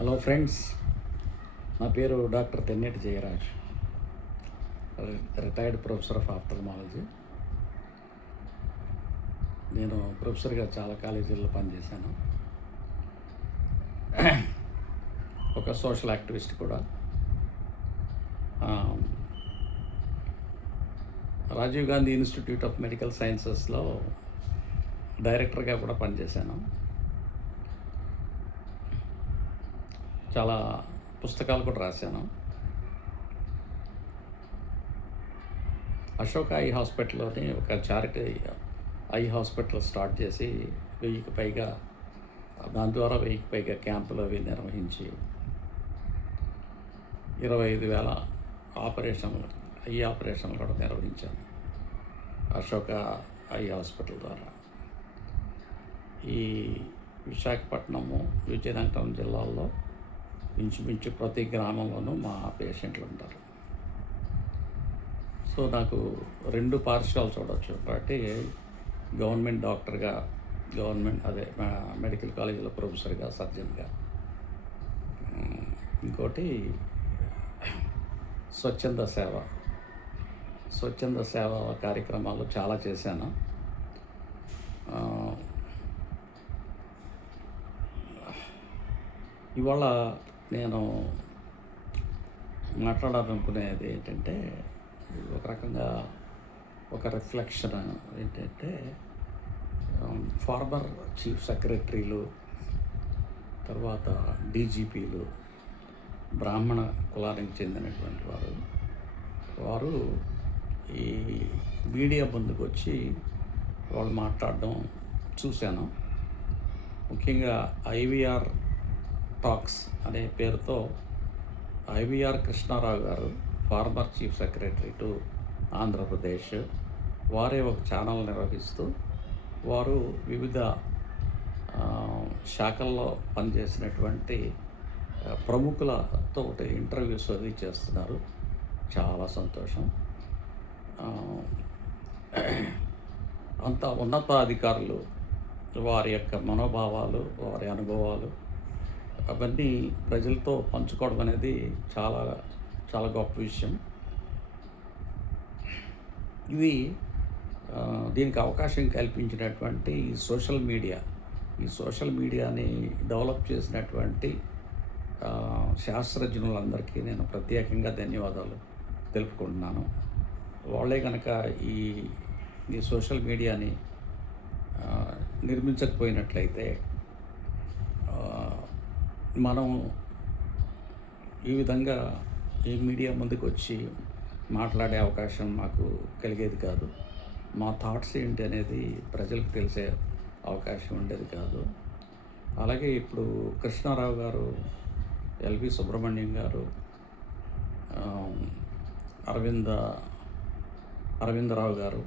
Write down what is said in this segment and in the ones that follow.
Hello friends, నా పేరు doctor Tenneti Jayaraj, retired professor of ophthalmology. నేను ప్రొఫెసర్గా చాలా కాలేజీల్లో పనిచేశాను. ఒక సోషల్ యాక్టివిస్ట్ కూడా. Rajiv Gandhi institute of medical సైన్సెస్లో డైరెక్టర్గా కూడా పనిచేశాను. చాలా పుస్తకాలు కూడా రాశాను. అశోక ఐ హాస్పిటల్లోని ఒక చారిటీ ఐ హాస్పిటల్ స్టార్ట్ చేసి 1000కి పైగా దాని ద్వారా 1000కి పైగా క్యాంపులు అవి నిర్వహించి 25,000 ఆపరేషన్లు కూడా నిర్వహించాను అశోక ఐ హాస్పిటల్ ద్వారా. ఈ విశాఖపట్నము, విజయనగరం జిల్లాల్లో ఇంచుమించు ప్రతి గ్రామంలోనూ మా పేషెంట్లు ఉంటారు. సో నాకు 2 పార్శ్వాలు చూడవచ్చు. ఒకటి గవర్నమెంట్ డాక్టర్గా, మెడికల్ కాలేజీలో ప్రొఫెసర్గా, సర్జన్గా. ఇంకోటి స్వచ్ఛంద సేవ కార్యక్రమాలు చాలా చేశాను. ఇవాళ నేను మాట్లాడాలనుకునేది ఏంటంటే, ఒక రకంగా ఒక రిఫ్లెక్షన్ ఏంటంటే, ఫార్మర్ చీఫ్ సెక్రటరీలు, తర్వాత డీజీపీలు, బ్రాహ్మణ కులానికి చెందినటువంటి వారు ఈ మీడియా ముందుకు వచ్చి వాళ్ళు మాట్లాడడం చూశాను. ముఖ్యంగా ఐవీఆర్ టాక్స్ అనే పేరుతో ఐవీఆర్ కృష్ణారావు గారు, former chief secretary to Andhra Pradesh, వారే ఒక ఛానల్ నిర్వహిస్తూ వారు వివిధ శాఖల్లో పనిచేసినటువంటి ప్రముఖులతో ఇంటర్వ్యూస్ అది చేస్తున్నారు. చాలా సంతోషం. అంత ఉన్నతాధికారులు వారి యొక్క మనోభావాలు, వారి అనుభవాలు అవన్నీ ప్రజలతో పంచుకోవడం అనేది చాలా చాలా గొప్ప విషయం. ఇది దీనికి అవకాశం కల్పించినటువంటి ఈ సోషల్ మీడియాని డెవలప్ చేసినటువంటి శాస్త్రజ్ఞులందరికీ నేను ప్రత్యేకంగా ధన్యవాదాలు తెలుపుకుంటున్నాను. వాళ్ళే కనుక ఈ సోషల్ మీడియాని నిర్మించకపోయినట్లయితే మనం ఈ విధంగా ఈ మీడియా ముందుకు వచ్చి మాట్లాడే అవకాశం మాకు కలిగేది కాదు. మా థాట్స్ ఏంటి అనేది ప్రజలకు తెలిసే అవకాశం ఉండేది కాదు. అలాగే ఇప్పుడు కృష్ణారావు గారు, ఎల్వి సుబ్రహ్మణ్యం గారు, అరవిందరావు గారు,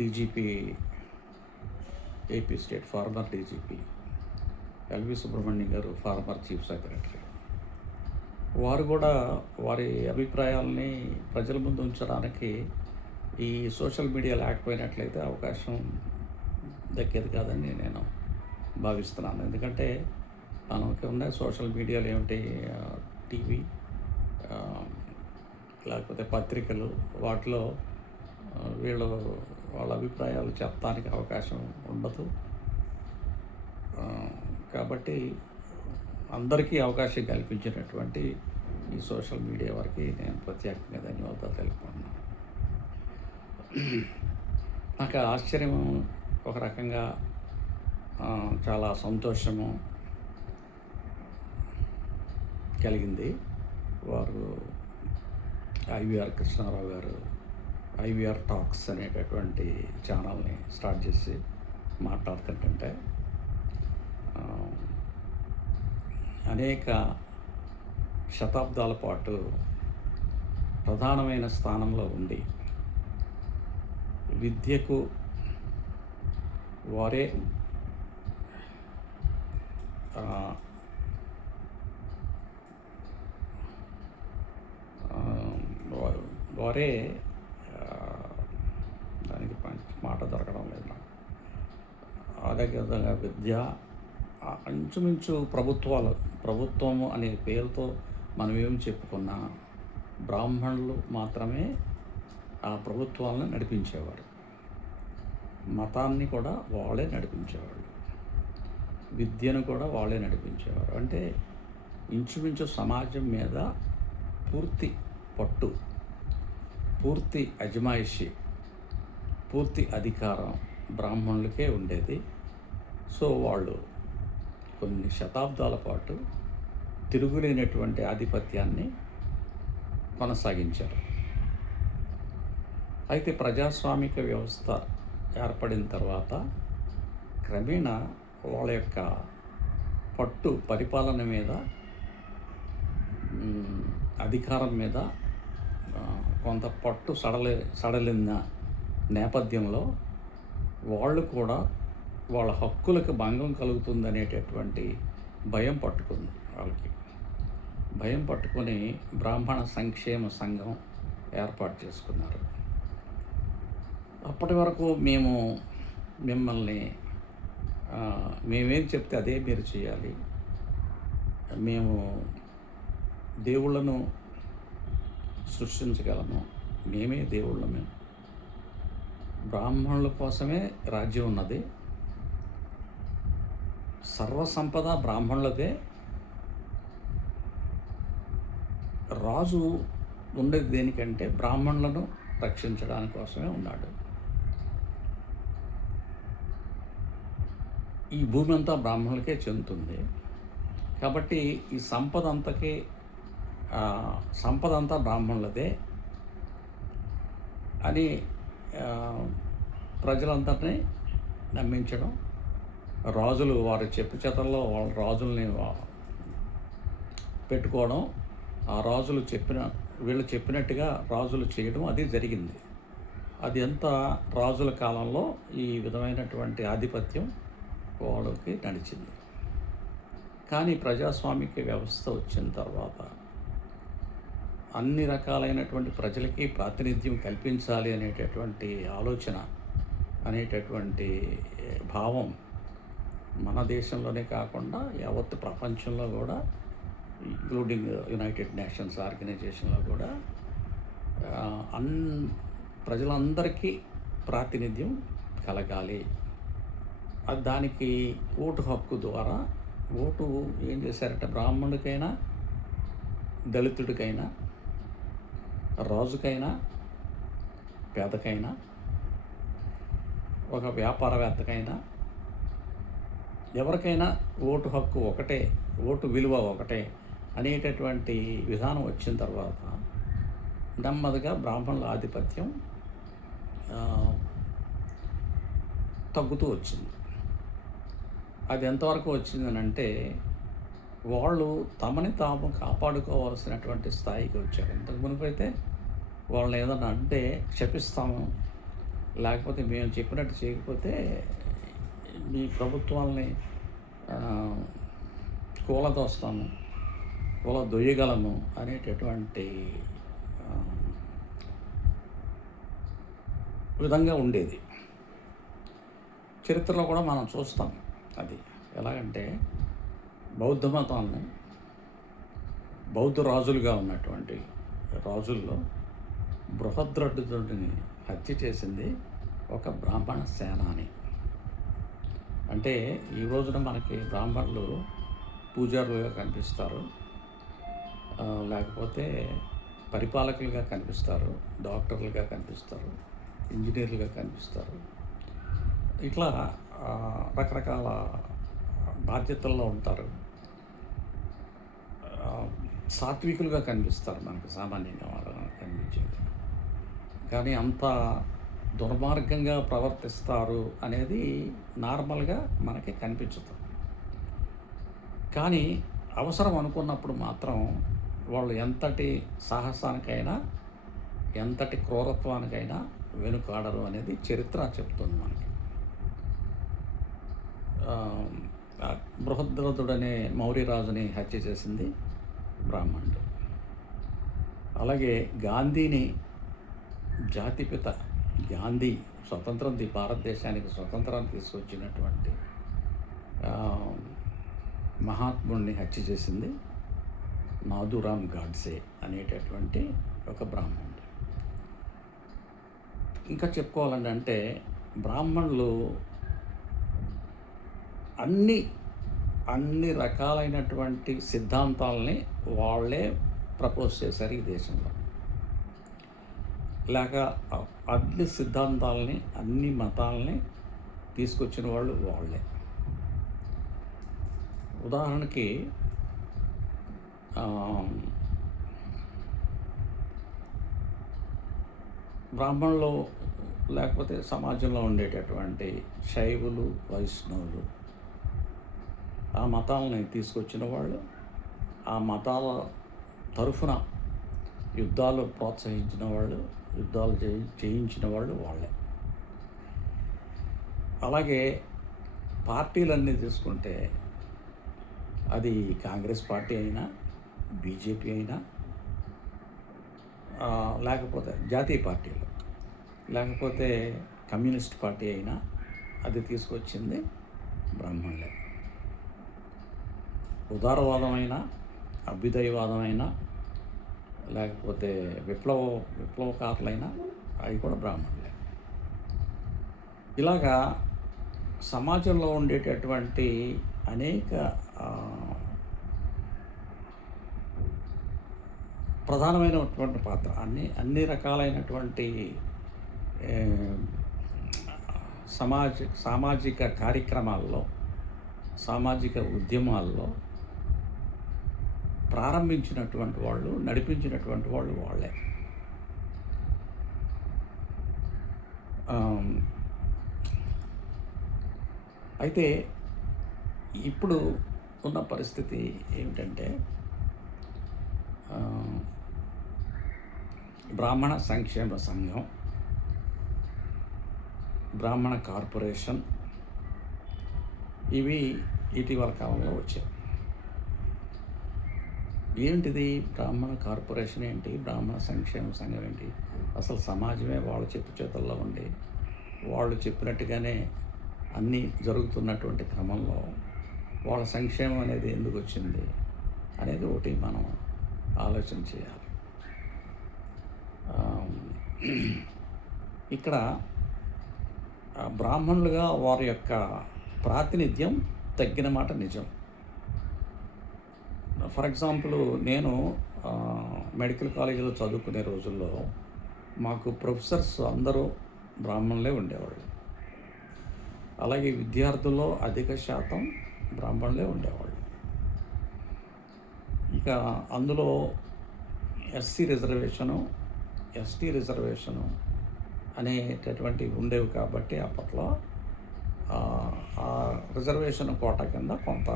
DGP, AP state former DGP, LV Subrahmanyam గారు ఫార్మర్ చీఫ్ సెక్రటరీ, వారు కూడా వారి అభిప్రాయాలని ప్రజల ముందు ఉంచడానికి ఈ సోషల్ మీడియా లేకపోయినట్లయితే అవకాశం దక్కేది కాదని నేను భావిస్తున్నాను. ఎందుకంటే మనకి ఉన్న సోషల్ మీడియాలో ఏమిటి, టీవీ లేకపోతే పత్రికలు, వాటిలో వాళ్ళ అభిప్రాయాలు చెప్పడానికి అవకాశం ఉండదు. కాబట్టి అందరికీ అవకాశం కల్పించినటువంటి ఈ సోషల్ మీడియా వారికి నేను ప్రత్యేకంగా ధన్యవాదాలు తెలుపుకుంటున్నాను. నాకు ఆశ్చర్యము, ఒక రకంగా చాలా సంతోషము కలిగింది. వారు ఐవీఆర్ కృష్ణారావు గారు ఐవీఆర్ టాక్స్ అనేటటువంటి ఛానల్ని స్టార్ట్ చేసి మాట్లాడుతుంటే అనేక శతాబ్దాల పాటు ప్రధానమైన స్థానంలో ఉండి విద్యకు వారే దానికి మాట దొరకడం లేదు నాకు. అలాగే విద్య, ఇంచుమించు ప్రభుత్వము అనే పేరుతో మనం ఏం చెప్పుకున్నా బ్రాహ్మణులు మాత్రమే ఆ ప్రభుత్వాలను నడిపించేవారు. మతాన్ని కూడా వాళ్ళే నడిపించేవాళ్ళు. విద్యను కూడా వాళ్ళే నడిపించేవారు. అంటే ఇంచుమించు సమాజం మీద పూర్తి పట్టు, పూర్తి అజమాయిషి, పూర్తి అధికారం బ్రాహ్మణులకే ఉండేది. సో వాళ్ళు కొన్ని శతాబ్దాల పాటు తిరుగులేనటువంటి ఆధిపత్యాన్ని కొనసాగించారు. అయితే ప్రజాస్వామిక వ్యవస్థ ఏర్పడిన తర్వాత క్రమేణా వాళ్ళ యొక్క పట్టు పరిపాలన మీద, అధికారం మీద కొంత పట్టు సడలిన నేపథ్యంలో వాళ్ళు కూడా వాళ్ళ హక్కులకు భంగం కలుగుతుందనేటటువంటి భయం పట్టుకుంది వాళ్ళకి. భయం పట్టుకొని బ్రాహ్మణ సంక్షేమ సంఘం ఏర్పాటు చేసుకున్నారు. అప్పటి వరకు మేమేం చెప్తే అదే మీరు చేయాలి, మేము దేవుళ్ళను సృష్టించగలము, మేమే దేవుళ్ళమే, బ్రాహ్మణుల కోసమే రాజ్యం ఉన్నది, సర్వసంపద బ్రాహ్మణులదే, రాజు ఉండేది దేనికంటే బ్రాహ్మణులను రక్షించడానికి కోసమే ఉన్నాడు. ఈ భూమి అంతా బ్రాహ్మణులకే చెందుతుంది కాబట్టి ఈ సంపద అంతా బ్రాహ్మణులదే అని ప్రజలందరినీ నమ్మించడం, రాజులు వారి చెప్పు చేతల్లో వాళ్ళ రాజుల్ని పెట్టుకోవడం, ఆ రాజులు వీళ్ళు చెప్పినట్టుగా రాజులు చేయడం అది జరిగింది. అది అంతా రాజుల కాలంలో ఈ విధమైనటువంటి ఆధిపత్యం వాళ్ళకి నడిచింది. కానీ ప్రజాస్వామిక వ్యవస్థ వచ్చిన తర్వాత అన్ని రకాలైనటువంటి ప్రజలకి ప్రాతినిధ్యం కల్పించాలి అనేటటువంటి ఆలోచన, అనేటటువంటి భావం మన దేశంలోనే కాకుండా యావత్ ప్రపంచంలో కూడా, ఇంక్లూడింగ్ యునైటెడ్ నేషన్స్ ఆర్గనైజేషన్లో కూడా ప్రజలందరికీ ప్రాతినిధ్యం కలగాలి. దానికి ఓటు హక్కు ద్వారా ఓటు ఏం చేశారంటే బ్రాహ్మణుడికైనా, దళితుడికైనా, రాజుకైనా, పేదకైనా, ఒక వ్యాపారవేత్తకైనా, ఎవరికైనా ఓటు హక్కు ఒకటే, ఓటు విలువ ఒకటే అనేటటువంటి విధానం వచ్చిన తర్వాత నెమ్మదిగా బ్రాహ్మణుల ఆధిపత్యం తగ్గుతూ వచ్చింది. అది ఎంతవరకు వచ్చిందనంటే వాళ్ళు తమని తాము కాపాడుకోవాల్సినటువంటి స్థాయికి వచ్చారు. ఇంతకు మునుపు అయితే వాళ్ళని ఏదన్నా అంటే క్షపిస్తాము, లేకపోతే మేము చెప్పినట్టు చేయకపోతే మీ ప్రభుత్వాలని కూలదొయ్యగలము అనేటటువంటి విధంగా ఉండేది. చరిత్రలో కూడా మనం చూస్తాం. అది ఎలాగంటే బౌద్ధ మతాన్ని, బౌద్ధ రాజులుగా ఉన్నటువంటి రాజుల్లో బృహద్రథుడిని హత్య చేసింది ఒక బ్రాహ్మణ సేనాని. అంటే ఈ రోజున మనకి బ్రాహ్మణులు పూజారులుగా కనిపిస్తారు, లేకపోతే పరిపాలకులుగా కనిపిస్తారు, డాక్టర్లుగా కనిపిస్తారు, ఇంజనీర్లుగా కనిపిస్తారు. ఇట్లా రకరకాల బాధ్యతల్లో ఉంటారు. సాత్వికులుగా కనిపిస్తారు మనకు సామాన్యంగా వాళ్ళు కనిపించేది. కానీ అంత దుర్మార్గంగా ప్రవర్తిస్తారు అనేది నార్మల్గా మనకి కనిపించదు. కానీ అవసరం అనుకున్నప్పుడు మాత్రం వాళ్ళు ఎంతటి సాహసానికైనా, ఎంతటి క్రూరత్వానికైనా వెనుకాడరు అనేది చరిత్ర చెప్తుంది మనకి. బృహద్రథుడనే మౌర్యరాజుని హత్య చేసింది బ్రాహ్మణుడు. అలాగే గాంధీని, జాతిపిత గాంధీ భారతదేశానికి స్వతంత్రాన్ని తీసుకొచ్చినటువంటి మహాత్ముడిని హత్య చేసింది నాథూరామ్ గాడ్సే అనేటటువంటి ఒక బ్రాహ్మణుడు. ఇంకా చెప్పుకోవాలంటే బ్రాహ్మణులు అన్ని అన్ని రకాలైనటువంటి సిద్ధాంతాలని వాళ్ళే ప్రపోజ్ చేశారు ఈ దేశంలో. లేక అన్ని సిద్ధాంతాలని అన్ని మతాలని తీసుకొచ్చిన వాళ్ళు వాళ్ళే. ఉదాహరణకి బ్రాహ్మణులు లేకపోతే సమాజంలో ఉండేటటువంటి శైవులు, వైష్ణవులు ఆ మతాలని తీసుకొచ్చిన వాళ్ళు, ఆ మతాల తరఫున యుద్ధాలు ప్రోత్సహించిన వాళ్ళు, యుద్ధాలు చేయించిన వాళ్ళు వాళ్ళే. అలాగే పార్టీలన్నీ తీసుకుంటే అది కాంగ్రెస్ పార్టీ అయినా, బీజేపీ అయినా, లేకపోతే జాతీయ పార్టీలు, లేకపోతే కమ్యూనిస్ట్ పార్టీ అయినా అది తీసుకొచ్చింది బ్రాహ్మణులే. ఉదారవాదమైనా, అభ్యుదయవాదమైనా, లేకపోతే విప్లవకారులైనా అవి కూడా బ్రాహ్మణులే. ఇలాగా సమాజంలో ఉండేటటువంటి అనేక ప్రధానమైనటువంటి పాత్ర అన్ని రకాలైనటువంటి సామాజిక కార్యక్రమాల్లో, సామాజిక ఉద్యమాల్లో ప్రారంభించినటువంటి వాళ్ళు, నడిపించినటువంటి వాళ్ళు వాళ్ళే. అయితే ఇప్పుడు ఉన్న పరిస్థితి ఏమిటంటే బ్రాహ్మణ సంక్షేమ సంఘం, బ్రాహ్మణ కార్పొరేషన్ ఇవి ఇటీవల కాలంలో వచ్చాయి. ఏంటిది బ్రాహ్మణ కార్పొరేషన్ ఏంటి, బ్రాహ్మణ సంక్షేమ సంఘం ఏంటి? అసలు సమాజమే వాళ్ళ చెప్పు చేతుల్లో ఉండి వాళ్ళు చెప్పినట్టుగానే అన్నీ జరుగుతున్నటువంటి క్రమంలో వాళ్ళ సంక్షేమం అనేది ఎందుకు వచ్చింది అనేది ఒకటి మనం ఆలోచన చేయాలి. ఇక్కడ బ్రాహ్మణులుగా వారి యొక్క ప్రాతినిధ్యం తగ్గిన మాట నిజం. ఫర్ ఎగ్జాంపుల్, నేను మెడికల్ కాలేజీలో చదువుకునే రోజుల్లో మాకు ప్రొఫెసర్స్ అందరూ బ్రాహ్మణులే ఉండేవాళ్ళు. అలాగే విద్యార్థుల్లో అధిక శాతం బ్రాహ్మణులే ఉండేవాళ్ళు. ఇక అందులో ఎస్సీ రిజర్వేషను, ఎస్టీ రిజర్వేషను అనేటటువంటివి ఉండేవి కాబట్టి అప్పట్లో ఆ రిజర్వేషన్ కోటా కింద కొంత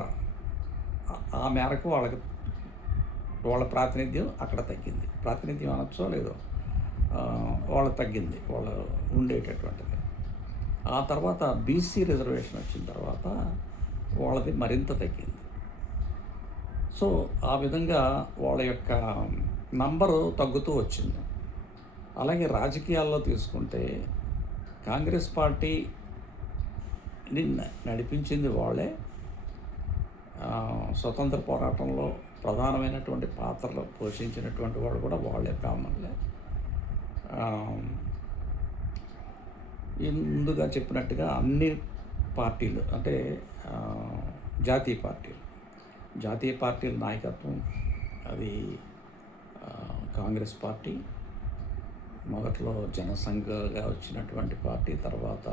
ఆ మేరకు వాళ్ళ ప్రాతినిధ్యం అక్కడ తగ్గింది. ప్రాతినిధ్యం అనొచ్చో లేదో, వాళ్ళకి తగ్గింది వాళ్ళు ఉండేటటువంటిది. ఆ తర్వాత బీసీ రిజర్వేషన్ వచ్చిన తర్వాత వాళ్ళది మరింత తగ్గింది. సో ఆ విధంగా వాళ్ళ యొక్క నంబరు తగ్గుతూ వచ్చింది. అలాగే రాజకీయాల్లో తీసుకుంటే కాంగ్రెస్ పార్టీని నడిపించింది వాళ్ళే. స్వతంత్ర పోరాటంలో ప్రధానమైనటువంటి పాత్రలు పోషించినటువంటి వాళ్ళు కూడా వాళ్ళే, బ్రాహ్మణులే. ముందుగా చెప్పినట్టుగా అన్ని పార్టీలు అంటే జాతీయ పార్టీల నాయకత్వం అది కాంగ్రెస్ పార్టీ, మొదట్లో జనసంఘగా వచ్చినటువంటి పార్టీ, తర్వాత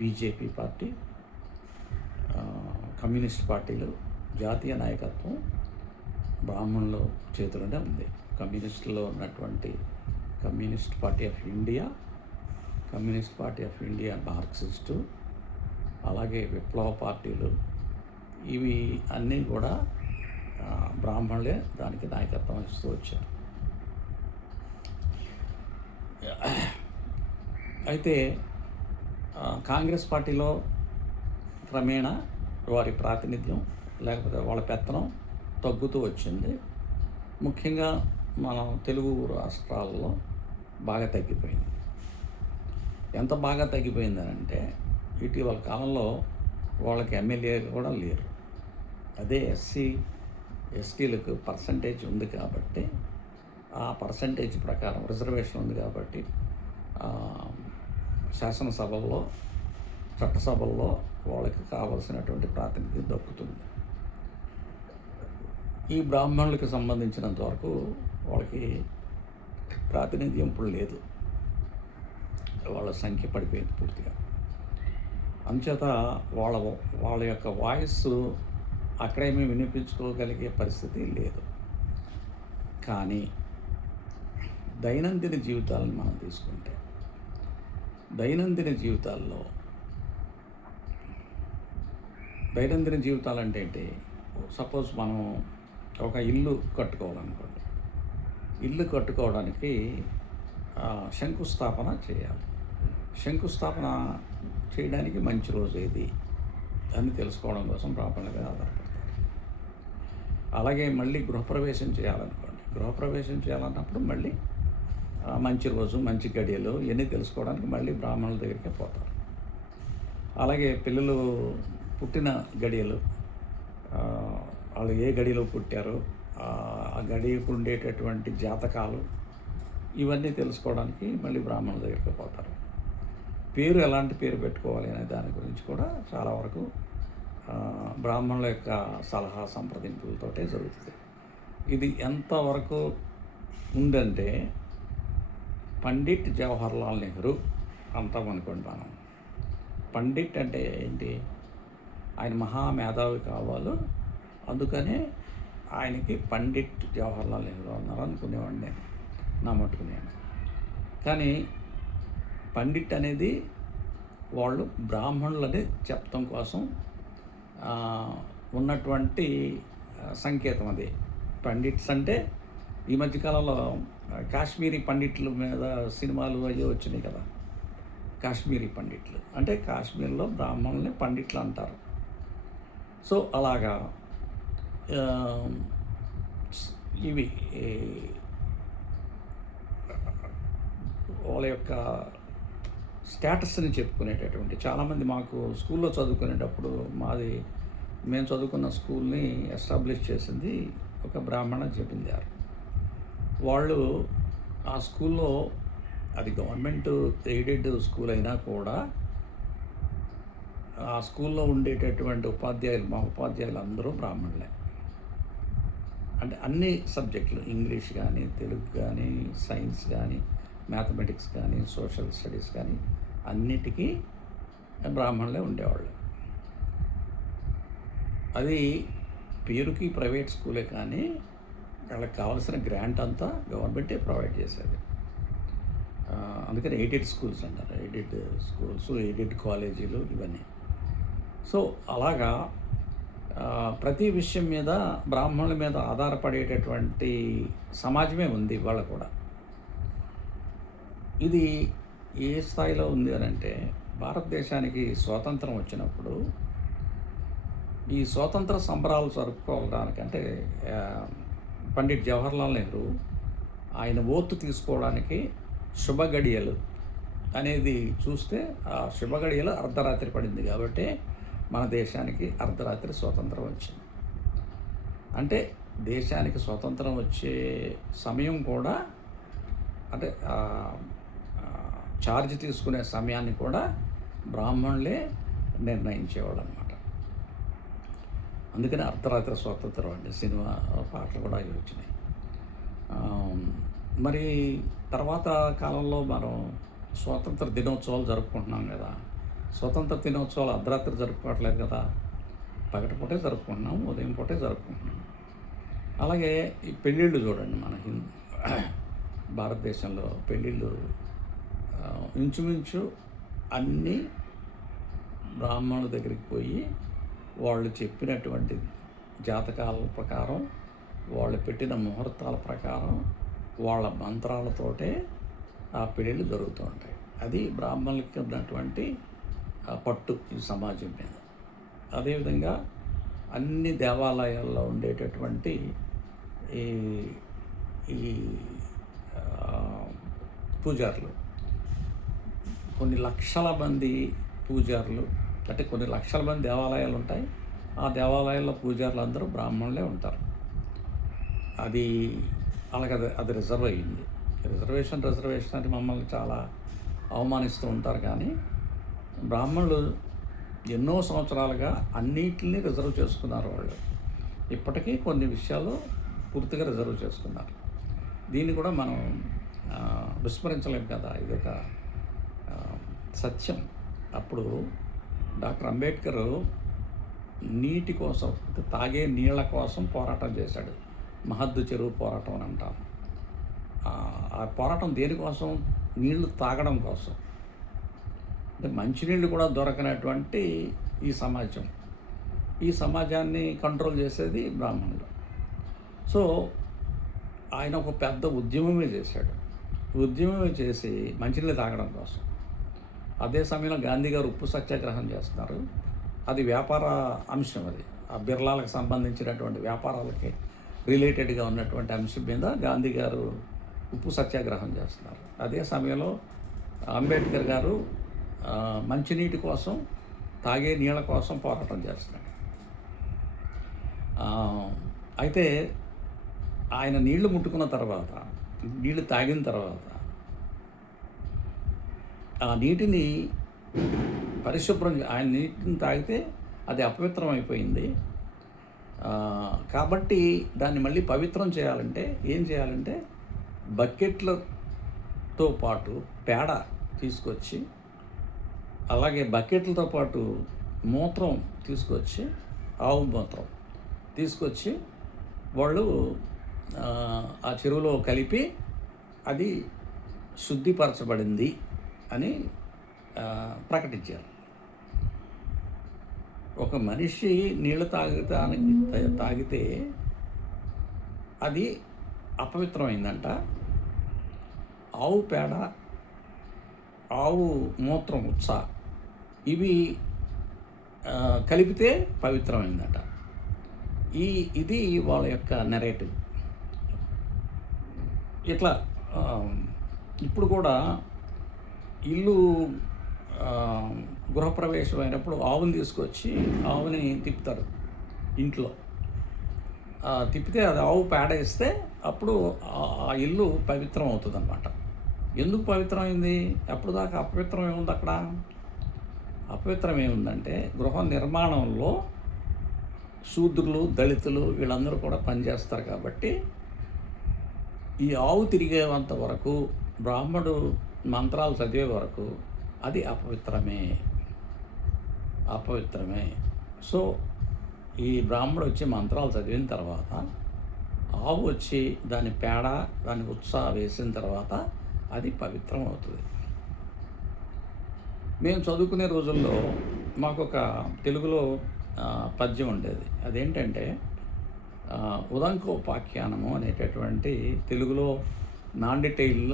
బీజేపీ పార్టీ, కమ్యూనిస్ట్ పార్టీలు. జాతీయ నాయకత్వం బ్రాహ్మణుల చేతుల్లోనే ఉంది. కమ్యూనిస్టులో ఉన్నటువంటి communist party of India Marxist, అలాగే విప్లవ పార్టీలు, ఇవి అన్నీ కూడా బ్రాహ్మణులే దానికి నాయకత్వం ఇస్తూ వచ్చారు. అయితే కాంగ్రెస్ పార్టీలో క్రమేణా వారి ప్రాతినిధ్యం లేకపోతే వాళ్ళ పెత్తనం తగ్గుతూ వచ్చింది. ముఖ్యంగా మనం తెలుగు రాష్ట్రాల్లో బాగా తగ్గిపోయింది. ఎంత బాగా తగ్గిపోయిందనంటే ఇటీవల కాలంలో వాళ్ళకి ఎమ్మెల్యే కూడా లేరు. అదే ఎస్టీలకు పర్సంటేజ్ ఉంది కాబట్టి, ఆ పర్సంటేజ్ ప్రకారం రిజర్వేషన్ ఉంది కాబట్టి శాసనసభల్లో, చట్టసభల్లో వాళ్ళకి కావలసినటువంటి ప్రాతినిధ్యం దక్కుతుంది. ఈ బ్రాహ్మణులకు సంబంధించినంత వరకు వాళ్ళకి ప్రాతినిధ్యం ఇప్పుడు లేదు. వాళ్ళ సంఖ్య పడిపోయింది పూర్తిగా. అంచేత వాళ్ళ వాళ్ళ యొక్క వాయిస్ అక్కడేమీ వినిపించుకోగలిగే పరిస్థితి లేదు. కానీ దైనందిన జీవితాలను మనం తీసుకుంటే, దైనందిన జీవితాలంటే ఏంటి? సపోజ్ మనం ఒక ఇల్లు కట్టుకోవాలనుకోండి. ఇల్లు కట్టుకోవడానికి శంకుస్థాపన చేయాలి. శంకుస్థాపన చేయడానికి మంచి రోజు ఏది అని తెలుసుకోవడం కోసం బ్రాహ్మణుల మీద ఆధారపడతారు. అలాగే మళ్ళీ గృహప్రవేశం చేయాలనుకోండి. గృహప్రవేశం చేయాలన్నప్పుడు మళ్ళీ మంచి రోజు, మంచి గడియలు ఇవన్నీ తెలుసుకోవడానికి మళ్ళీ బ్రాహ్మణుల దగ్గరికి పోతారు. అలాగే పిల్లలు పుట్టిన గడియలు, వాళ్ళు ఏ గడియలో పుట్టారో ఆ గడియకు ఉండేటటువంటి జాతకాలు ఇవన్నీ తెలుసుకోవడానికి మళ్ళీ బ్రాహ్మణుల దగ్గరికి పోతారు. పేరు ఎలాంటి పేరు పెట్టుకోవాలి అనే దాని గురించి కూడా చాలా వరకు బ్రాహ్మణుల యొక్క సలహా సంప్రదింపులతోటే జరుగుతుంది. ఇది ఎంతవరకు ఉందంటే పండిట్ జవహర్లాల్ నెహ్రూ అంటాం అనుకోండి మనం. పండిట్ అంటే ఏంటి? ఆయన మహామేధావి కావాలి, అందుకనే ఆయనకి పండిట్ జవహర్లాల్ నెహ్రూ అన్నారు అనుకునేవాడిని నేను, నా మటుకు నేను. కానీ పండిట్ అనేది వాళ్ళు బ్రాహ్మణులని చెప్పడం కోసం ఉన్నటువంటి సంకేతం అది. పండిట్స్ అంటే ఈ మధ్యకాలంలో కాశ్మీరీ పండిట్ల మీద సినిమాలు అవి వచ్చినాయి కదా. కాశ్మీరీ పండిట్లు అంటే కాశ్మీర్లో బ్రాహ్మణుల్ని పండిట్లు అంటారు. సో అలాగా ఇవి వాళ్ళ యొక్క స్టేటస్ని చెప్పుకునేటటువంటి చాలామంది మాకు స్కూల్లో చదువుకునేటప్పుడు మేము చదువుకున్న స్కూల్ని ఎస్టాబ్లిష్ చేసింది ఒక బ్రాహ్మణ జమీందారు. వాళ్ళు ఆ స్కూల్లో, అది గవర్నమెంట్ ఎయిడెడ్ స్కూల్ అయినా కూడా, ఆ స్కూల్లో ఉండేటటువంటి మా ఉపాధ్యాయులు అందరూ బ్రాహ్మణులే. అంటే అన్ని సబ్జెక్టులు, ఇంగ్లీష్ కానీ, తెలుగు కానీ, సైన్స్ కానీ, మ్యాథమెటిక్స్ కానీ, సోషల్ స్టడీస్ కానీ అన్నిటికీ బ్రాహ్మణులే ఉండేవాళ్ళు. అది పేరుకి ప్రైవేట్ స్కూలే కానీ వాళ్ళకి కావాల్సిన గ్రాంట్ అంతా గవర్నమెంటే ప్రొవైడ్ చేసేది. అందుకని ఎయిడెడ్ స్కూల్స్ అంటారు. ఎయిడెడ్ స్కూల్స్, ఎయిడెడ్ కాలేజీలు ఇవన్నీ. సో అలాగా ప్రతి విషయం మీద బ్రాహ్మణుల మీద ఆధారపడేటటువంటి సమాజమే ఉంది ఇవాళ కూడా. ఇది ఏ స్థాయిలో ఉంది అని అంటే, భారతదేశానికి స్వాతంత్రం వచ్చినప్పుడు ఈ స్వాతంత్ర సంబరాలు జరుపుకోవడానికంటే పండిట్ జవహర్లాల్ నెహ్రూ ఆయన ఓతు తీసుకోవడానికి శుభగడియలు అనేది చూస్తే, ఆ శుభగడియలు అర్ధరాత్రి పడింది కాబట్టి మన దేశానికి అర్ధరాత్రి స్వాతంత్రం వచ్చింది. అంటే దేశానికి స్వాతంత్రం వచ్చే సమయం కూడా, అంటే ఛార్జ్ తీసుకునే సమయాన్ని కూడా బ్రాహ్మణులే నిర్ణయించేవాళ్ళు అనమాట. అందుకని అర్ధరాత్రి స్వాతంత్రం అండి. సినిమా పాటలు కూడా అవి వచ్చినాయి. మరి తర్వాత కాలంలో మనం స్వాతంత్ర దినోత్సవాలు జరుపుకుంటున్నాం కదా. స్వాతంత్ర దినోత్సవాలు అర్ధరాత్రి జరుపుకోవట్లేదు కదా, పగటిపూటే జరుపుకుంటున్నాం, ఉదయం పూటే జరుపుకుంటున్నాం. అలాగే ఈ పెళ్ళిళ్ళు చూడండి, మన భారతదేశంలో పెళ్ళిళ్ళు ఇంచుమించు అన్నీ బ్రాహ్మణుల దగ్గరికి పోయి వాళ్ళు చెప్పినటువంటి జాతకాల ప్రకారం, వాళ్ళు పెట్టిన ముహూర్తాల ప్రకారం, వాళ్ళ మంత్రాలతోటే ఆ పెళ్ళిళ్ళు జరుగుతూ ఉంటాయి. అది బ్రాహ్మణులకి ఉన్నటువంటి పట్టు ఈ సమాజం మీద. అదేవిధంగా అన్ని దేవాలయాల్లో ఉండేటటువంటి ఈ పూజారులు, కొన్ని లక్షల మంది పూజారులు, అంటే కొన్ని లక్షల మంది దేవాలయాలు ఉంటాయి, ఆ దేవాలయాల్లో పూజారులు అందరూ బ్రాహ్మణులే ఉంటారు. అది అలాగే అది రిజర్వ్ అయ్యింది. రిజర్వేషన్ అని మమ్మల్ని చాలా అవమానిస్తూ ఉంటారు. కానీ బ్రాహ్మణులు ఎన్నో సంవత్సరాలుగా అన్నిటిని రిజర్వ్ చేసుకున్నారు. వాళ్ళు ఇప్పటికీ కొన్ని విషయాలు పూర్తిగా రిజర్వ్ చేసుకున్నారు. దీన్ని కూడా మనం విస్మరించలేము కదా, ఇది ఒక సత్యం. అప్పుడు డాక్టర్ అంబేద్కర్ నీటి కోసం, తాగే నీళ్ళ కోసం పోరాటం చేశాడు. మహద్దు చెరువు పోరాటం అని అంటాం. ఆ పోరాటం దేనికోసం? నీళ్లు తాగడం కోసం. అంటే మంచినీళ్ళు కూడా దొరకనటువంటి ఈ సమాజాన్ని కంట్రోల్ చేసేది బ్రాహ్మణులు. సో ఆయన ఒక పెద్ద ఉద్యమమే చేసి మంచినీళ్ళు తాగడం కోసం. అదే సమయంలో గాంధీ గారు ఉప్పు సత్యాగ్రహం చేస్తున్నారు. అది వ్యాపార అంశం. అది ఆ బిర్లాలకు సంబంధించినటువంటి వ్యాపారాలకి రిలేటెడ్గా ఉన్నటువంటి అంశం మీద గాంధీ గారు ఉప్పు సత్యాగ్రహం చేస్తున్నారు. అదే సమయంలో అంబేద్కర్ గారు మంచినీటి కోసం, తాగే నీళ్ళ కోసం పోరాటం చేస్తున్నారు. అయితే ఆయన నీళ్లు ముట్టుకున్న తర్వాత, నీళ్లు తాగిన తర్వాత ఆ నీటిని ఆయన నీటిని తాగితే అది అపవిత్రం అయిపోయింది. కాబట్టి దాన్ని మళ్ళీ పవిత్రం చేయాలంటే ఏం చేయాలంటే బకెట్లతో పాటు పేడ తీసుకొచ్చి, అలాగే బకెట్లతో పాటు మూత్రం తీసుకొచ్చి, ఆవు మూత్రం తీసుకొచ్చి వాళ్ళు ఆ చెరువులో కలిపి అది శుద్ధిపరచబడింది అని ప్రకటించారు. ఒక మనిషి నీళ్ళు తాగితే అది అపవిత్రమైందంట. ఆవు పేడ, ఆవు మూత్రం, ఉత్స ఇవి కలిపితే పవిత్రమైందట. ఇది వాళ్ళ యొక్క నెరేటివ్. ఇట్లా ఇప్పుడు కూడా ఇల్లు గృహప్రవేశం అయినప్పుడు ఆవుని తీసుకొచ్చి ఆవుని తిప్పుతారు ఇంట్లో. తిప్పితే అది ఆవు పేడ ఇస్తే అప్పుడు ఆ ఇల్లు పవిత్రం అవుతుంది అన్నమాట. ఎందుకు పవిత్రమైంది? అప్పుడు దాకా అపవిత్రం ఏముంది అక్కడ? అపవిత్రం ఏముందంటే గృహ నిర్మాణంలో శూద్రులు, దళితులు వీళ్ళందరూ కూడా పనిచేస్తారు. కాబట్టి ఈ ఆవు తిరిగేంత వరకు, బ్రాహ్మడు మంత్రాలు చదివే వరకు అది అపవిత్రమే. సో ఈ బ్రాహ్మడు వచ్చి మంత్రాలు చదివిన తర్వాత, ఆవు వచ్చి దాని పేడ, దాని ఉత్సాహ వేసిన తర్వాత అది పవిత్రం అవుతుంది. మేము చదువుకునే రోజుల్లో మాకు ఒక తెలుగులో పద్యం ఉండేది. అదేంటంటే ఉదంకోపాఖ్యానము అనేటటువంటి తెలుగులో నాండిటైల్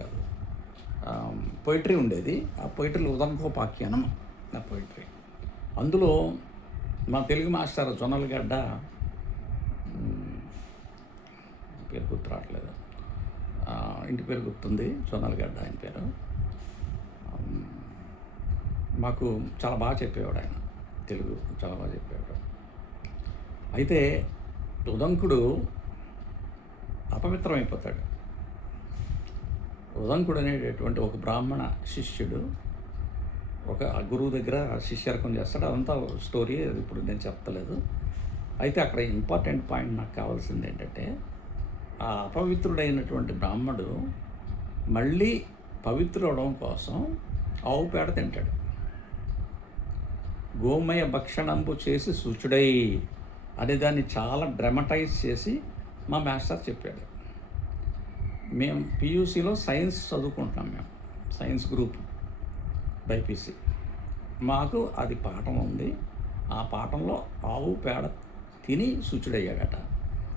కాదు, పొయిటరీ ఉండేది. ఆ పొయిటరీలో ఉదంకోపాఖ్యానం నా పొయిటరీ. అందులో మా తెలుగు మాస్టర్ జొన్నలగడ్డ, పేరు గుర్తు రావట్లేదు, ఇంటి పేరు గుర్తుంది, జొన్నలగడ్డ ఆయన పేరు. మాకు చాలా బాగా చెప్పేవాడు ఆయన, తెలుగు చాలా బాగా చెప్పేవాడు. అయితే ఉదంకుడు అపవిత్రమైపోతాడు. ఉదంకుడు అనేటటువంటి ఒక బ్రాహ్మణ శిష్యుడు ఒక గురువు దగ్గర శిష్యర్కం చేస్తాడు. అదంతా స్టోరీ, ఇప్పుడు నేను చెప్తలేదు. అయితే అక్కడ ఇంపార్టెంట్ పాయింట్ నాకు కావాల్సింది ఏంటంటే, ఆ అపవిత్రుడైనటువంటి బ్రాహ్మడు మళ్ళీ పవిత్రుడవడం కోసం ఆవు పేడ తింటాడు. గోమయ భక్షణంబు చేసి శుచుడై అనే దాన్ని చాలా డ్రమటైజ్ చేసి మా మాస్టర్ చెప్పాడు. మేము పియూసీలో సైన్స్ చదువుకుంటున్నాం, మేము సైన్స్ గ్రూప్ బైపీసీ. మాకు అది పాఠం ఉంది. ఆ పాఠంలో ఆవు పేడ తిని శుచుడయ్యాడట.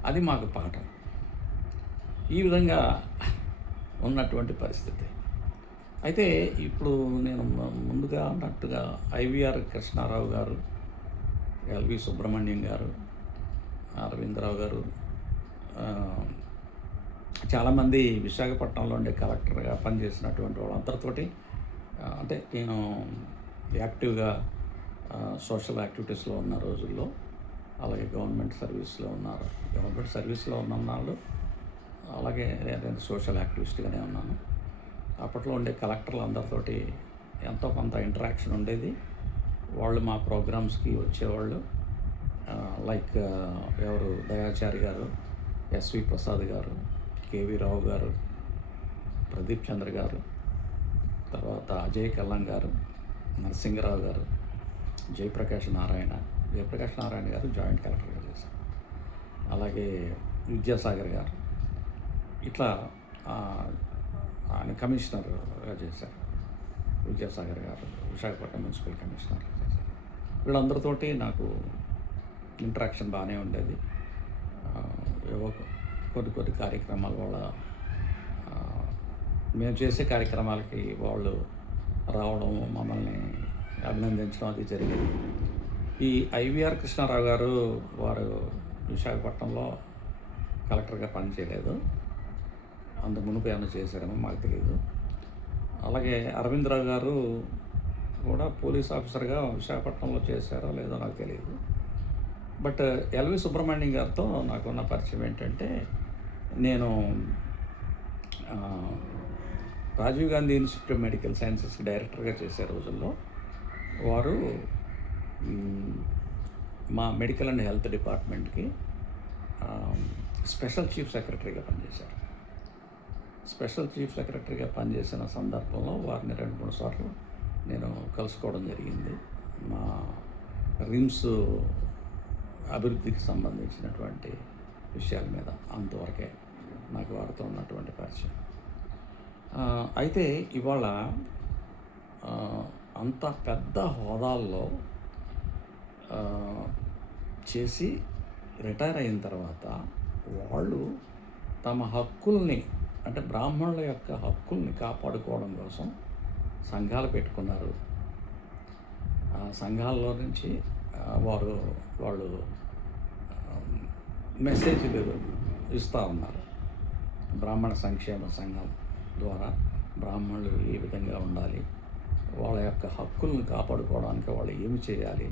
అది మాకు పాఠం. ఈ విధంగా ఉన్నటువంటి పరిస్థితి. అయితే ఇప్పుడు నేను ముందుగా అన్నట్టుగా ఐవీఆర్ కృష్ణారావు గారు, ఎల్వి సుబ్రహ్మణ్యం గారు, అరవిందరావు గారు, చాలామంది విశాఖపట్నంలో ఉండే కలెక్టర్గా పనిచేసినటువంటి వాళ్ళందరితోటి, అంటే నేను యాక్టివ్గా సోషల్ యాక్టివిటీస్లో ఉన్న రోజుల్లో, అలాగే గవర్నమెంట్ సర్వీస్లో ఉన్నారు. గవర్నమెంట్ సర్వీస్లో ఉన్నన్నాళ్ళు అలాగే నేను సోషల్ యాక్టివిస్ట్గానే ఉన్నాను. అప్పట్లో ఉండే కలెక్టర్లు అందరితోటి ఎంతో కొంత ఇంటరాక్షన్ ఉండేది. వాళ్ళు మా ప్రోగ్రామ్స్కి వచ్చేవాళ్ళు. లైక్ ఎవరు దయాచారి గారు, ఎస్వి ప్రసాద్ గారు, కేవీ రావు గారు, ప్రదీప్ చంద్ర గారు, తర్వాత అజయ్ కల్లం గారు, నరసింగరావు గారు, జయప్రకాష్ నారాయణ గారు జాయింట్ కలెక్టర్గా చేశారు. అలాగే విద్యాసాగర్ గారు, ఇట్లా ఆయన కమిషనర్గా చేశారు. విద్యాసాగర్ గారు విశాఖపట్నం మున్సిపల్ కమిషనర్గా చేశారు. వీళ్ళందరితోటి నాకు ఇంటరాక్షన్ బాగానే ఉండేది. ఏవో కొన్ని కార్యక్రమాల వల్ల మేము చేసే కార్యక్రమాలకి వాళ్ళు రావడం, మమ్మల్ని అభినందించడం అది జరిగేది. ఈ ఐవీఆర్ కృష్ణారావు గారు వారు విశాఖపట్నంలో కలెక్టర్గా పనిచేయలేదు. అంత మునుపు ఏమైనా చేశారేమో మాకు తెలియదు. అలాగే అరవిందరావు గారు కూడా పోలీస్ ఆఫీసర్గా విశాఖపట్నంలో చేశారో లేదో నాకు తెలియదు. బట్ ఎల్వి సుబ్రహ్మణ్యం గారితో నాకున్న పరిచయం ఏంటంటే, నేను Rajiv Gandhi institute of medical సైన్సెస్కి డైరెక్టర్గా చేసే రోజుల్లో వారు మా మెడికల్ అండ్ హెల్త్ డిపార్ట్మెంట్కి స్పెషల్ చీఫ్ సెక్రటరీగా పనిచేశారు. స్పెషల్ చీఫ్ సెక్రటరీగా పనిచేసిన సందర్భంలో వారిని 2-3 సార్లు నేను కలుసుకోవడం జరిగింది. మా రిమ్స్ అభివృద్ధికి సంబంధించినటువంటి విషయాల మీద అంతవరకే నాకు వారితో ఉన్నటువంటి పరిచయం. అయితే ఇవాళ అంత పెద్ద హోదాల్లో చేసి రిటైర్ అయిన తర్వాత వాళ్ళు తమ హక్కుల్ని, అంటే బ్రాహ్మణుల యొక్క హక్కుల్ని కాపాడుకోవడం కోసం సంఘాలు పెట్టుకున్నారు. ఆ సంఘాల్లో నుంచి వాళ్ళు మెసేజ్లు ఇస్తూ ఉన్నారు. బ్రాహ్మణ సంక్షేమ సంఘం ద్వారా బ్రాహ్మణులు ఏ విధంగా ఉండాలి, వాళ్ళ యొక్క హక్కులను కాపాడుకోవడానికి వాళ్ళు ఏమి చేయాలి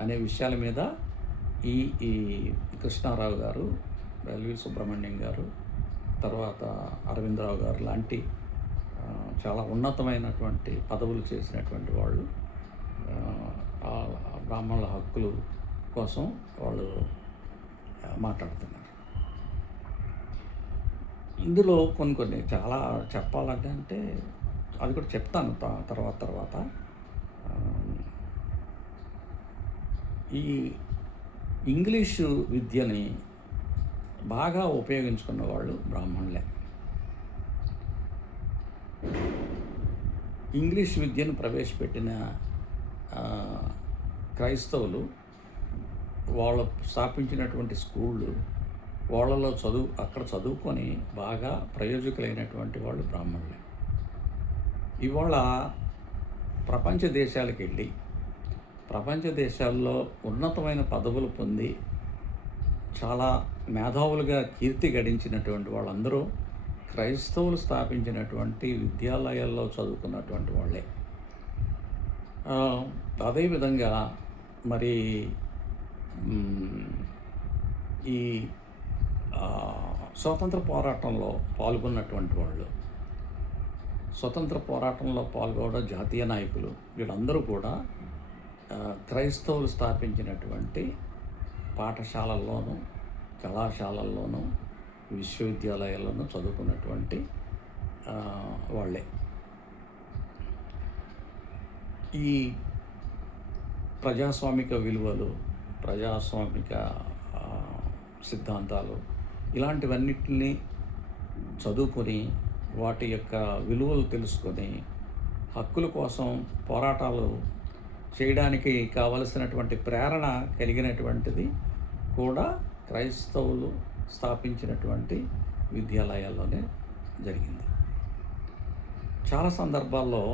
అనే విషయాల మీద ఈ కృష్ణారావు గారు, ఎల్వి సుబ్రహ్మణ్యం గారు, తర్వాత అరవిందరావు గారు లాంటి చాలా ఉన్నతమైనటువంటి పదవులు చేసినటువంటి వాళ్ళు బ్రాహ్మణుల హక్కులు కోసం వాళ్ళు మాట్లాడుతున్నారు. ఇందులో కొన్ని చాలా చెప్పాలంటే అది కూడా చెప్తాను తర్వాత. ఈ ఇంగ్లీషు విద్యని బాగా ఉపయోగించుకున్న వాళ్ళు బ్రాహ్మణులే. ఇంగ్లీష్ విద్యను ప్రవేశపెట్టిన క్రైస్తవులు, వాళ్ళు స్థాపించినటువంటి స్కూళ్ళు, వాళ్ళలో అక్కడ చదువుకొని బాగా ప్రయోజకులైనటువంటి వాళ్ళు బ్రాహ్మణులే. ఇవాళ ప్రపంచ దేశాలకు వెళ్ళి ప్రపంచ దేశాల్లో ఉన్నతమైన పదవులు పొంది చాలా మేధావులుగా కీర్తి గడించినటువంటి వాళ్ళందరూ క్రైస్తవులు స్థాపించినటువంటి విద్యాలయాల్లో చదువుకున్నటువంటి వాళ్ళే. అదేవిధంగా మరి ఈ స్వాతంత్ర పోరాటంలో పాల్గొన్నటువంటి వాళ్ళు, స్వతంత్ర పోరాటంలో పాల్గొన్న జాతీయ నాయకులు, వీళ్ళందరూ కూడా క్రైస్తవులు స్థాపించినటువంటి పాఠశాలల్లోనూ, కళాశాలల్లోనూ, విశ్వవిద్యాలయాల్లోనూ చదువుకున్నటువంటి వాళ్ళే. ఈ ప్రజాస్వామిక విలువలు, ప్రజాస్వామిక సిద్ధాంతాలు ఇలాంటివన్నిటిని చదువుకొని వాటి యొక్క విలువలు తెలుసుకొని హక్కుల కోసం పోరాటాలు చేయడానికి కావలసినటువంటి ప్రేరణ కలిగినటువంటిది కూడా క్రైస్తవులు స్థాపించినటువంటి విద్యాలయాల్లోనే జరిగింది. చాలా సందర్భాల్లో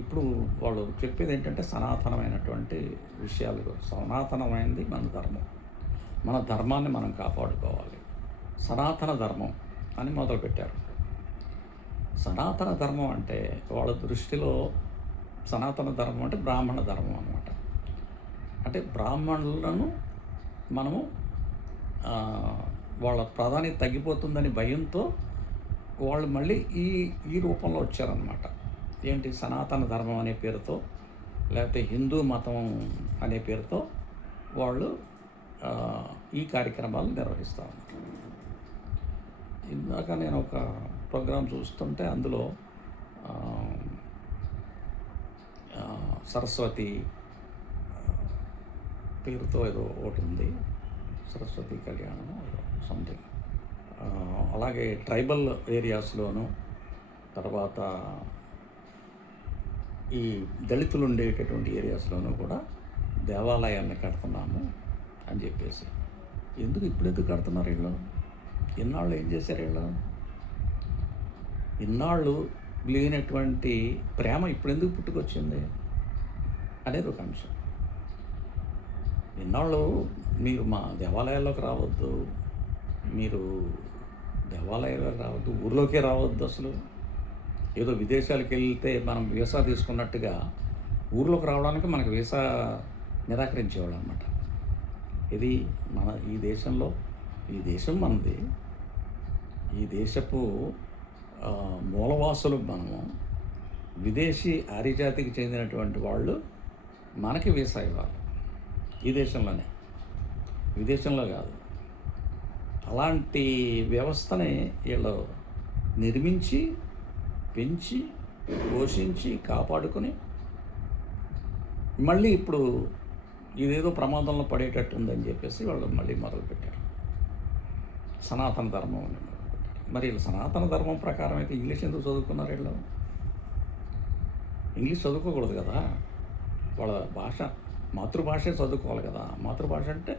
ఇప్పుడు వాళ్ళు చెప్పేది ఏంటంటే సనాతనమైనటువంటి విషయాలు. సనాతనమైనది మన ధర్మం, మన ధర్మాన్ని మనం కాపాడుకోవాలి, సనాతన ధర్మం అని మొదలుపెట్టారు. సనాతన ధర్మం అంటే వాళ్ళ దృష్టిలో సనాతన ధర్మం అంటే బ్రాహ్మణ ధర్మం అనమాట. అంటే బ్రాహ్మణులను మనము ఆ, వాళ్ళ ప్రాధాన్యత తగ్గిపోతుందని భయంతో వాళ్ళు మళ్ళీ ఈ ఈ రూపంలో వచ్చారనమాట. ఏంటి, సనాతన ధర్మం అనే పేరుతో, లేకపోతే హిందూ మతం అనే పేరుతో వాళ్ళు ఆ, ఈ కార్యక్రమాలు నిర్వహిస్తూ ఉన్నారు. ఇందాక నేను ఒక ప్రోగ్రాం చూస్తుంటే అందులో ఆ, ఆ, సరస్వతి పేరుతో ఏదో ఒకటి ఉంది, సరస్వతి కళ్యాణం సంథింగ్. అలాగే ట్రైబల్ ఏరియాస్లోను, తర్వాత ఈ దళితులు ఉండేటటువంటి ఏరియాస్లోనూ కూడా దేవాలయాన్ని కడుతున్నాము అని చెప్పేసి. ఇప్పుడు ఎందుకు కడుతున్నారు వీళ్ళు? ఇన్నాళ్ళు ఏం చేశారు వీళ్ళు? ఇన్నాళ్ళు లేనటువంటి ప్రేమ ఇప్పుడు ఎందుకు పుట్టుకొచ్చింది అనేది ఒక అంశం. ఇన్నాళ్ళు మీరు మా దేవాలయాల్లోకి రావద్దు, మీరు దేవాలయాలకు రావద్దు, ఊర్లోకే రావద్దు, అసలు ఏదో విదేశాలకు వెళ్తే మనం వీసా తీసుకున్నట్టుగా ఊర్లోకి రావడానికి మనకు వీసా నిరాకరించేవాళ్ళు అనమాట. ఇది మన ఈ దేశంలో, ఈ దేశం మనది, ఈ దేశపు మూలవాసులు మనము. విదేశీ ఆర్యజాతికి చెందినటువంటి వాళ్ళు మనకి వీసా ఇవ్వాలి ఈ దేశంలోనే, విదేశంలో కాదు. అలాంటి వ్యవస్థని వీళ్ళు నిర్మించి, పెంచి, పోషించి, కాపాడుకొని మళ్ళీ ఇప్పుడు ఇదేదో ప్రమాదంలో పడేటట్టుందని చెప్పేసి వాళ్ళు మళ్ళీ మొదలుపెట్టారు సనాతన ధర్మం అని మొదలుపెట్టారు. మరి వీళ్ళు సనాతన ధర్మం ప్రకారం అయితే ఇంగ్లీష్ ఎందుకు చదువుకున్నారు? వీళ్ళు ఇంగ్లీష్ చదువుకోకూడదు కదా, వాళ్ళ భాష మాతృభాషే చదువుకోవాలి కదా. మాతృభాష అంటే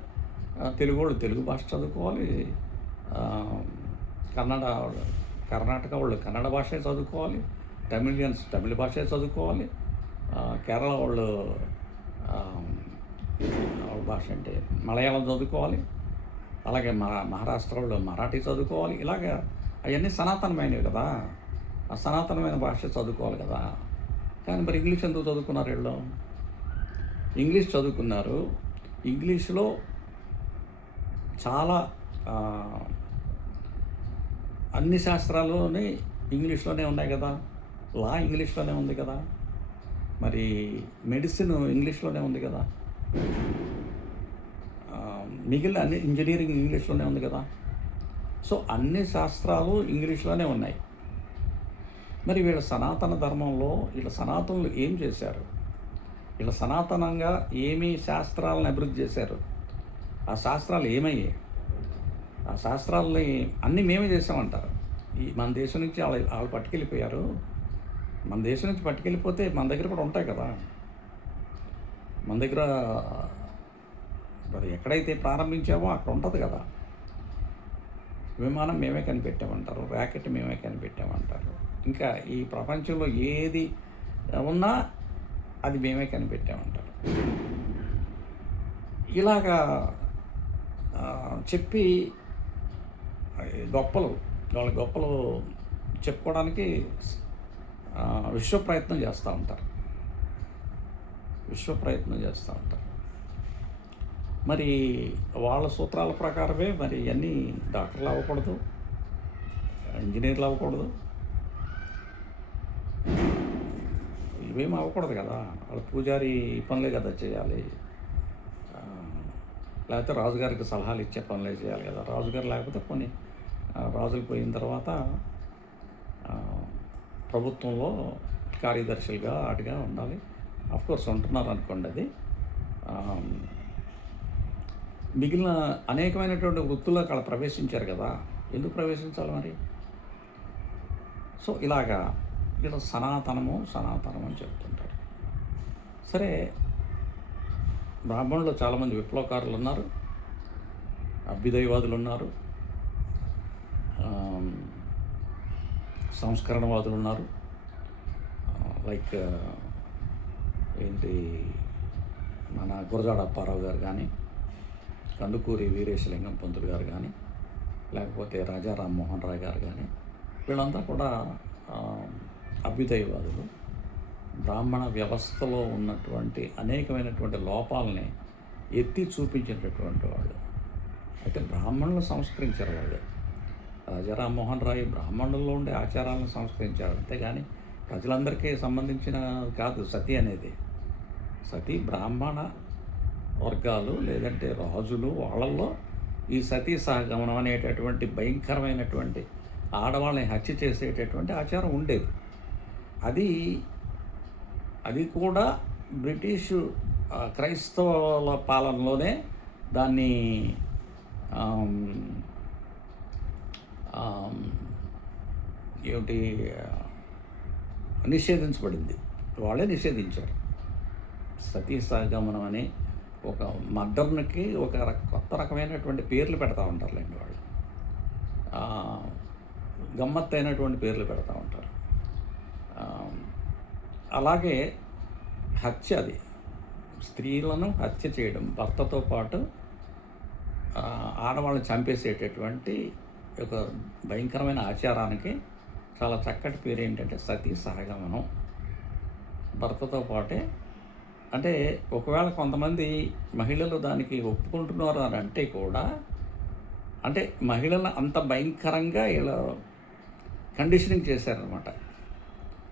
తెలుగు వాళ్ళు తెలుగు భాష చదువుకోవాలి, కర్ణాటక వాళ్ళు కన్నడ భాషే చదువుకోవాలి, తమిళియన్స్ తమిళ భాషే చదువుకోవాలి, కేరళ వాళ్ళు వాళ్ళ భాష అంటే మలయాళం చదువుకోవాలి, అలాగే మహారాష్ట్ర వాళ్ళు మరాఠీ చదువుకోవాలి. ఇలాగ అవన్నీ సనాతనమైనవి కదా, ఆ సనాతనమైన భాష చదువుకోవాలి కదా. కానీ మరి ఇంగ్లీష్ ఎందుకు చదువుకున్నారు వీళ్ళు? ఇంగ్లీష్ చదువుకున్నారు. ఇంగ్లీష్లో చాలా అన్ని శాస్త్రాల్లోనే ఇంగ్లీష్లోనే ఉన్నాయి కదా, లా ఇంగ్లీష్లోనే ఉంది కదా, మరి మెడిసిన్ ఇంగ్లీష్లోనే ఉంది కదా, మిగిలిన అన్ని ఇంజనీరింగ్ ఇంగ్లీష్లోనే ఉంది కదా. సో అన్ని శాస్త్రాలు ఇంగ్లీష్లోనే ఉన్నాయి. మరి వీళ్ళ సనాతన ధర్మంలో వీళ్ళ సనాతనులు ఏం చేశారు? వీళ్ళ సనాతనంగా ఏమి శాస్త్రాలను అభివృద్ధి చేశారు? ఆ శాస్త్రాలు ఏమయ్యాయి? ఆ శాస్త్రాలని అన్నీ మేమే చేసామంటారు. మన దేశం నుంచి వాళ్ళు పట్టుకెళ్ళిపోయారు. మన దేశం నుంచి పట్టుకెళ్ళిపోతే మన దగ్గర కూడా ఉంటాయి కదా. మన దగ్గర మరి ఎక్కడైతే ప్రారంభించామో అక్కడ ఉంటుంది కదా. విమానం మేమే కనిపెట్టామంటారు, ర్యాకెట్ మేమే కనిపెట్టామంటారు. ఇంకా ఈ ప్రపంచంలో ఏది ఉన్నా అది మేమే కనిపెట్టామంటారు. ఇలాగా చెప్పి వాళ్ళ గొప్పలు చెప్పుకోవడానికి విశ్వ ప్రయత్నం చేస్తూ ఉంటారు. మరి వాళ్ళ సూత్రాల ప్రకారమే మరి అన్నీ డాక్టర్లు అవ్వకూడదు, ఇంజనీర్లు అవ్వకూడదు, ఇవేమి అవ్వకూడదు కదా. వాళ్ళ పూజారి పనులే కదా చేయాలి, లేకపోతే రాజుగారికి సలహాలు ఇచ్చే పనులే చేయాలి కదా. రాజుగారు లేకపోతే కొన్ని రాజులు పోయిన తర్వాత ప్రభుత్వంలో కార్యదర్శులుగా అటుగా ఉండాలి. అఫ్కోర్స్ ఉంటున్నారు అనుకోండి. అది మిగిలిన అనేకమైనటువంటి వృత్తుల్లోకి అలా ప్రవేశించారు కదా, ఎందుకు ప్రవేశించాలి మరి? సో ఇలాగా వీళ్ళు సనాతనం అని చెప్తుంటారు. సరే, బ్రాహ్మణులు చాలామంది విప్లవకారులు ఉన్నారు, అభ్యుదయవాదులు ఉన్నారు, సంస్కరణవాదులు ఉన్నారు. లైక్ మన గురజాడ అప్పారావు గారు కానీ, కందుకూరి వీరేశలింగం పంతులు గారు కానీ, లేకపోతే రాజా రామ్మోహన్ రాయ్ గారు కానీ, వీళ్ళంతా కూడా అభ్యుదయవాదులు. బ్రాహ్మణ వ్యవస్థలో ఉన్నటువంటి అనేకమైనటువంటి లోపాలని ఎత్తి చూపించినటువంటి వాళ్ళు. అయితే బ్రాహ్మణులు సంస్కరించారు వాళ్ళు. రాజా రామ్మోహన్ రాయ్ బ్రాహ్మణుల్లో ఉండే ఆచారాలను సంస్కరించారు, అంతేగాని ప్రజలందరికీ సంబంధించిన కాదు సతీ అనేది. సతీ బ్రాహ్మణ వర్గాలు లేదంటే రాజులు వాళ్ళల్లో ఈ సతీ సహగమనం అనేటటువంటి భయంకరమైనటువంటి ఆడవాళ్ళని హత్య చేసేటటువంటి ఆచారం ఉండేది. అది అది కూడా బ్రిటిషు క్రైస్తవుల పాలనలోనే దాన్ని ఏమిటి నిషేధించబడింది. వాళ్ళే నిషేధించారు. సతీ సహగమనం అని ఒక మర్డర్కి ఒక కొత్త రకమైనటువంటి పేర్లు పెడతా ఉంటారులేండి వాళ్ళు. గమ్మత్తైనటువంటి పేర్లు పెడతా ఉంటారు. అలాగే హత్య, అది స్త్రీలను హత్య చేయడం, భర్తతో పాటు ఆడవాళ్ళని చంపేసేటటువంటి ఒక భయంకరమైన ఆచారానికి చాలా చక్కటి పేరు ఏంటంటే సతీ సహగమనం. భర్తతో పాటే, అంటే ఒకవేళ కొంతమంది మహిళలు దానికి ఒప్పుకుంటున్నారు అని అంటే కూడా, అంటే మహిళలను అంత భయంకరంగా ఇలా కండిషనింగ్ చేశారనమాట.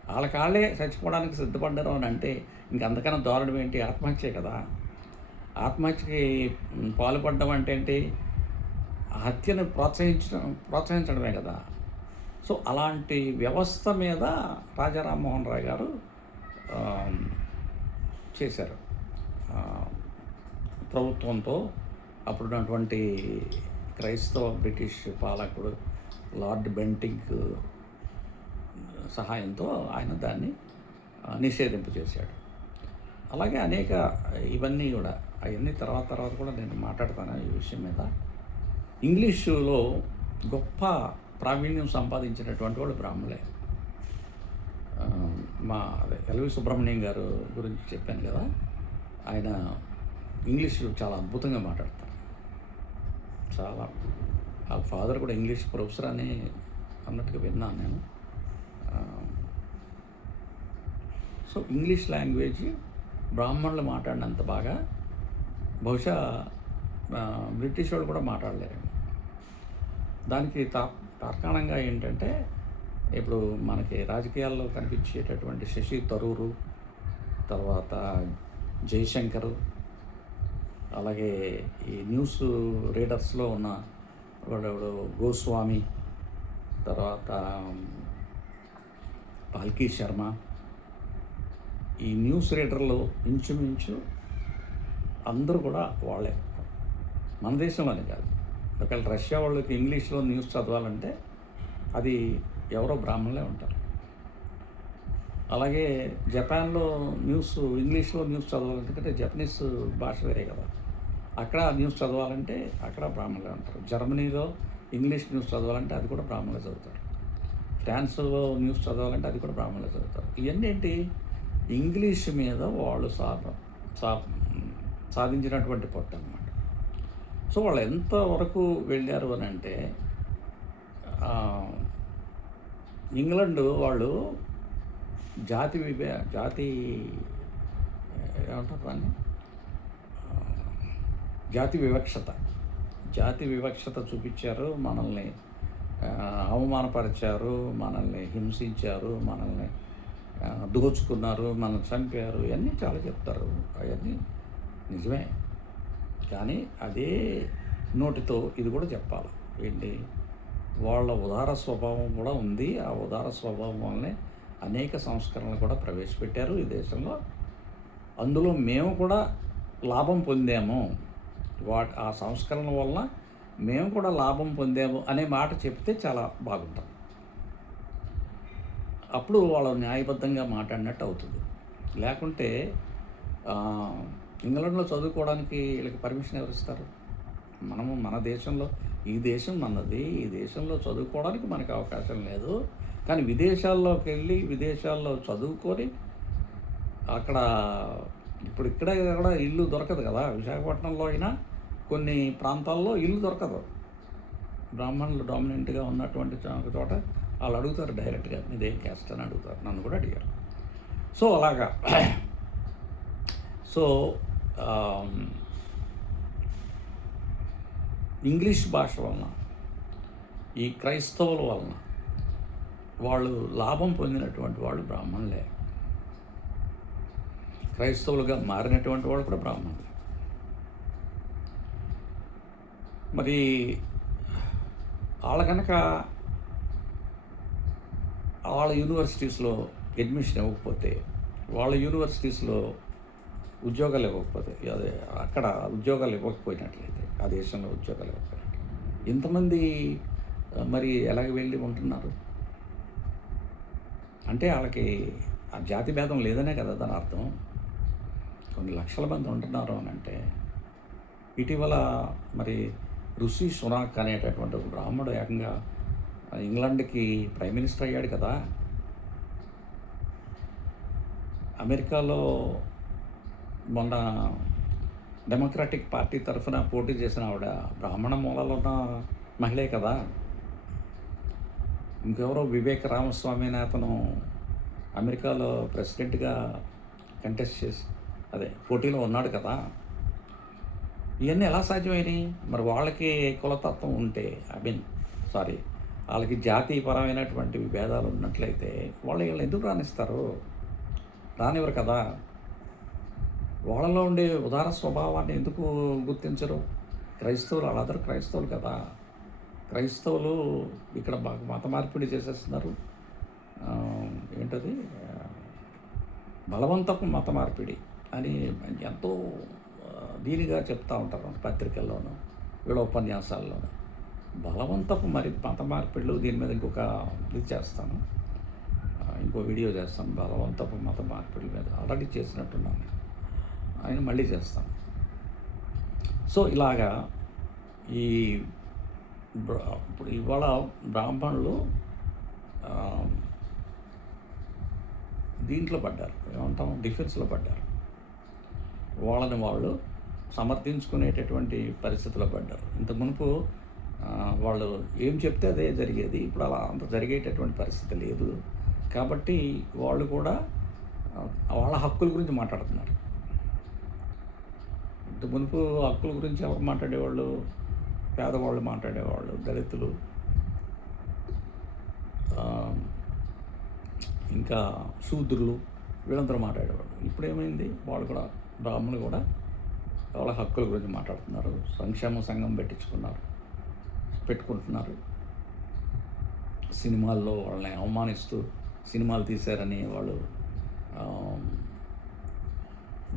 వాళ్ళకాళ్ళే చచ్చిపోవడానికి సిద్ధపడ్డారు అని అంటే ఇంకంతకన్నా దారుణం ఏంటి? ఆత్మహత్యే కదా. ఆత్మహత్యకి పాల్పడడం అంటే ఏంటి? హత్యను ప్రోత్సహించడమే కదా. సో అలాంటి వ్యవస్థ మీద రాజా రామ్మోహన్ రాయ్ గారు చేశారు. ప్రభుత్వంతో అప్పుడున్నటువంటి క్రైస్తవ బ్రిటిష్ పాలకుడు లార్డ్ బెంటింక్ సహాయంతో ఆయన దాన్ని నిషేధింపజేశాడు. అలాగే అనేక ఇవన్నీ కూడా, అవన్నీ తర్వాత కూడా నేను మాట్లాడతాను ఈ విషయం మీద. ఇంగ్లీషులో గొప్ప ప్రావీణ్యం సంపాదించినటువంటి వాళ్ళు బ్రాహ్మణులే. మా ఎల్వి సుబ్రహ్మణ్యం గారు గురించి చెప్పాను కదా, ఆయన ఇంగ్లీషు చాలా అద్భుతంగా మాట్లాడతారు. చాలా, ఆ ఫాదర్ కూడా ఇంగ్లీష్ ప్రొఫెసర్ అని అన్నట్టుగా విన్నాను నేను. సో ఇంగ్లీష్ లాంగ్వేజ్ బ్రాహ్మణులు మాట్లాడినంత బాగా బహుశా బ్రిటిష్ వాళ్ళు కూడా మాట్లాడలేరేమో. దానికి తార్కాణంగా ఏంటంటే, ఇప్పుడు మనకి రాజకీయాల్లో కనిపించేటటువంటి శశి థరూరు, తర్వాత జయశంకర్, అలాగే ఈ న్యూస్ రీడర్స్లో ఉన్న వాడు గోస్వామి, తర్వాత పాల్కీ శర్మ, ఈ న్యూస్ రీడర్లు ఇంచుమించు అందరూ కూడా వాళ్ళే. మన దేశంలోనే కాదు, ఒకవేళ రష్యా వాళ్ళకి ఇంగ్లీష్లో న్యూస్ చదవాలంటే అది ఎవరో బ్రాహ్మణులే ఉంటారు. అలాగే జపాన్లో ఇంగ్లీష్లో న్యూస్ చదవాలంటే జపనీస్ భాష వేరే కదా, అక్కడ న్యూస్ చదవాలంటే అక్కడ బ్రాహ్మణులే ఉంటారు. జర్మనీలో ఇంగ్లీష్ న్యూస్ చదవాలంటే అది కూడా బ్రాహ్మణులే చదువుతారు. ఫ్రాన్స్లో న్యూస్ చదవాలంటే అది కూడా బ్రాహ్మణులే చదువుతారు. ఇవన్నీ ఏంటి? ఇంగ్లీష్ మీద వాళ్ళు సాధించినటువంటి పట్టు అన్నమాట. సో వాళ్ళు ఎంతవరకు వెళ్ళారు అని అంటే, ఇంగ్లాండ్ వాళ్ళు జాతి ఏమంటారు దాన్ని, జాతి వివక్షత చూపించారు. మనల్ని అవమానపరిచారు, మనల్ని హింసించారు, మనల్ని దోచుకున్నారు, మనల్ని చంపారు, ఇవన్నీ చాలా చెప్తారు. అవన్నీ నిజమే, కానీ అదే నోటితో ఇది కూడా చెప్పాలి. ఏంటి? వాళ్ళ ఉదార స్వభావం కూడా ఉంది. ఆ ఉదార స్వభావం వల్లనే అనేక సంస్కరణలు కూడా ప్రవేశపెట్టారు ఈ దేశంలో. అందులో మేము కూడా లాభం పొందాము, ఆ సంస్కరణ వలన మేము కూడా లాభం పొందాము అనే మాట చెప్తే చాలా బాగుంటుంది. అప్పుడు వాళ్ళు న్యాయబద్ధంగా మాట్లాడినట్టు అవుతుంది. లేకుంటే ఇంగ్లాండ్లో చదువుకోవడానికి వీళ్ళకి పర్మిషన్ ఎవరు ఇస్తారు? మన దేశంలో, ఈ దేశం మనది, ఈ దేశంలో చదువుకోవడానికి మనకు అవకాశం లేదు. కానీ విదేశాల్లోకి వెళ్ళి విదేశాల్లో చదువుకొని అక్కడ ఇక్కడ కూడా ఇల్లు దొరకదు కదా. విశాఖపట్నంలో అయినా కొన్ని ప్రాంతాల్లో ఇల్లు దొరకదు. బ్రాహ్మణులు డామినెంట్గా ఉన్నటువంటి చోట వాళ్ళు అడుగుతారు డైరెక్ట్గా, మీదేం క్యాస్ట్ అని అడుగుతారు. నన్ను కూడా అడిగారు. సో అలాగా సో ఆమ్, ఇంగ్లీష్ భాష వలన ఈ క్రైస్తవుల వలన వాళ్ళు లాభం పొందినటువంటి వాళ్ళు బ్రాహ్మణులే. క్రైస్తవులుగా మారినటువంటి వాళ్ళు కూడా బ్రాహ్మణులే. మరి వాళ్ళ కనుక వాళ్ళ యూనివర్సిటీస్లో అడ్మిషన్ ఇవ్వకపోతే, వాళ్ళ యూనివర్సిటీస్లో ఉద్యోగాలు ఇవ్వకపోతే, అదే అక్కడ ఉద్యోగాలు ఇవ్వకపోయినట్లయితే, ఆ దేశంలో ఉద్యోగాలు ఇవ్వకపోయినట్లయితే ఇంతమంది మరి ఎలాగ వెళ్ళి ఉంటున్నారు అంటే వాళ్ళకి ఆ జాతి భేదం లేదనే కదా దాని అర్థం. కొన్ని లక్షల మంది ఉంటున్నారు అని అంటే, ఇటీవల మరి ఋషి సునాక్ అనేటటువంటి ఒక బ్రాహ్మణుడు ఏకంగా ఇంగ్లాండ్కి ప్రైమ్ మినిస్టర్ అయ్యాడు కదా. అమెరికాలో మొన్న డెమోక్రాటిక్ పార్టీ తరఫున పోటీ చేసిన ఆవిడ బ్రాహ్మణ మూలాలు ఉన్న మహిళే కదా. ఇంకెవరో వివేక్ రామస్వామి అనే అతను అమెరికాలో ప్రెసిడెంట్గా కంటెస్ట్ చేసి పోటీలో ఉన్నాడు కదా. ఇవన్నీ ఎలా సాధ్యమైనాయి? మరి వాళ్ళకి కులతత్వం ఉంటే వాళ్ళకి జాతీయపరమైనటువంటి భేదాలు ఉన్నట్లయితే వీళ్ళు ఎందుకు రాణిస్తారు? రానివ్వరు కదా. వాళ్ళలో ఉండే ఉదార స్వభావాన్ని ఎందుకు గుర్తించరు? క్రైస్తవులు వాళ్ళందరూ క్రైస్తవులు కదా. క్రైస్తవులు ఇక్కడ బాగా మత మార్పిడి చేసేస్తున్నారు. ఏంటది బలవంతపు మత మార్పిడి అని ఎంతో దీనిగా చెప్తూ ఉంటారు పత్రికల్లోనూ, వీళ్ళ ఉపన్యాసాల్లోనూ. బలవంతపు మత మార్పిడులు దీని మీద ఇది చేస్తాను, ఇంకో వీడియో చేస్తాను బలవంతపు మత మార్పిడి మీద. ఆల్రెడీ చేసినట్టున్నాను, ఆయన మళ్ళీ చేస్తాను. సో ఇలాగా ఇప్పుడు ఇవాళ బ్రాహ్మణులు దీంట్లో పడ్డారు, ఏమంటాం, డిఫెన్స్లో పడ్డారు. వాళ్ళని వాళ్ళు సమర్థించుకునేటటువంటి పరిస్థితిలో పడ్డారు. ఇంత మునుపు వాళ్ళు ఏం చెప్తే అదే జరిగేది. ఇప్పుడు అలా అంత జరిగేటటువంటి పరిస్థితి లేదు. కాబట్టి వాళ్ళు కూడా వాళ్ళ హక్కుల గురించి మాట్లాడుతున్నారు. ఇంత మునుపు హక్కుల గురించి ఎవరు మాట్లాడేవాళ్ళు? పేదవాళ్ళు మాట్లాడేవాళ్ళు, దళితులు, ఇంకా శూద్రులు, వీళ్ళందరూ మాట్లాడేవాళ్ళు. ఇప్పుడు ఏమైంది? వాళ్ళు కూడా బ్రాహ్మణులు కూడా వాళ్ళ హక్కుల గురించి మాట్లాడుతున్నారు. సంక్షేమ సంఘం పెట్టుకుంటున్నారు. సినిమాల్లో వాళ్ళని అవమానిస్తూ సినిమాలు తీశారని వాళ్ళు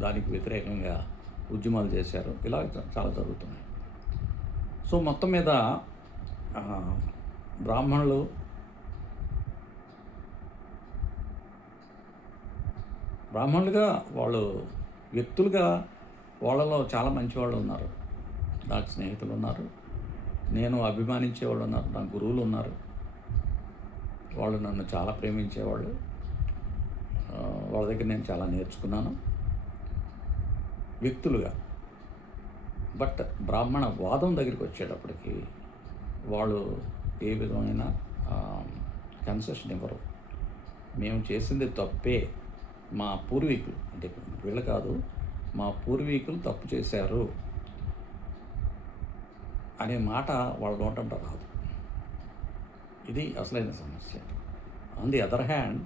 దానికి వ్యతిరేకంగా ఉద్యమాలు చేశారు. ఇలా చాలా జరుగుతున్నాయి. సో మొత్తం మీద బ్రాహ్మణులుగా వాళ్ళు వ్యక్తులుగా వాళ్ళలో చాలా మంచి వాళ్ళు ఉన్నారు. నాకు స్నేహితులు ఉన్నారు, నేను అభిమానించేవాళ్ళు ఉన్నారు, నా గురువులు ఉన్నారు. వాళ్ళు నన్ను చాలా ప్రేమించేవాళ్ళు. వాళ్ళ దగ్గర నేను చాలా నేర్చుకున్నాను వ్యక్తులుగా. బట్ బ్రాహ్మణ వాదం దగ్గరికి వచ్చేటప్పటికి వాళ్ళు ఏ విధమైన కన్సెషన్ ఇవ్వరు. మేము చేసింది తప్పే, మా పూర్వీకులు అంటే వీళ్ళు కాదు, మా పూర్వీకులు తప్పు చేశారు అనే మాట వాళ్ళ నోటంట రాదు. ఇది అసలైన సమస్య. ఆన్ ది అదర్ హ్యాండ్